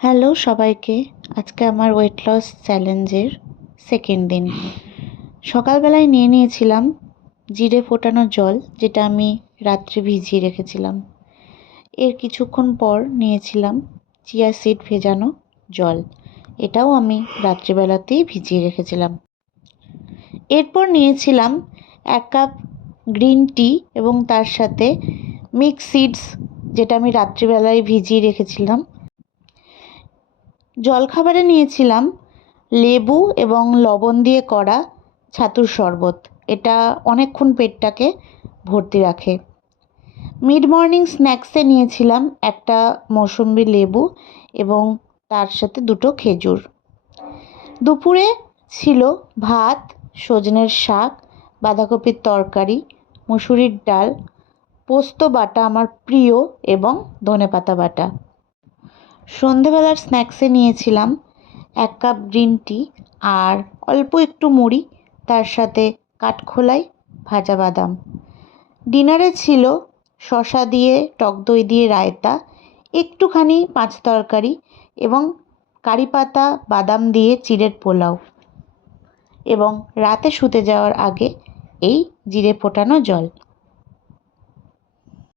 Hello সবাইকে। আজকে আমার ওয়েট লস চ্যালেঞ্জের সেকেন্ড দিন। সকালবেলায় নিয়েছিলাম জিরে ফোটানো জল, যেটা আমি রাত্রে ভিজিয়ে রেখেছিলাম। এর কিছুক্ষণ পর নিয়েছিলাম চিয়া সিড ভেজানো জল, এটাও আমি রাত্রিবেলাতেই ভিজিয়ে রেখেছিলাম। এরপর নিয়েছিলাম 1 কাপ গ্রিন টি এবং তার সাথে মিক্স সিডস, যেটা আমি রাত্রিবেলায় ভিজিয়ে রেখেছিলাম। জলখাবারে নিয়েছিলাম লেবু এবং লবণ দিয়ে করা ছাতুর শরবত, এটা অনেকক্ষণ পেটটাকে ভর্তি রাখে। মিড মর্নিং স্ন্যাক্সে নিয়েছিলাম একটা মৌসুম্বি লেবু এবং তার সাথে 2টো খেজুর। দুপুরে ছিল ভাত, সজনের শাক, বাঁধাকপির তরকারি, মুসুরির ডাল, পোস্ত বাটা আমার প্রিয় এবং ধনেপাতা বাটা। সন্ধেবেলার স্ন্যাক্সে নিয়েছিলাম 1 কাপ গ্রিন টি আর অল্প একটু মুড়ি, তার সাথে কাঠখোলাই ভাজা বাদাম। ডিনারে ছিল শসা দিয়ে টক দই দিয়ে রায়তা, একটুখানি পাঁচ তরকারি এবং কারি পাতা বাদাম দিয়ে চিড়ের পোলাও, এবং রাতে শুতে যাওয়ার আগে এই জিরে ফোটানো জল।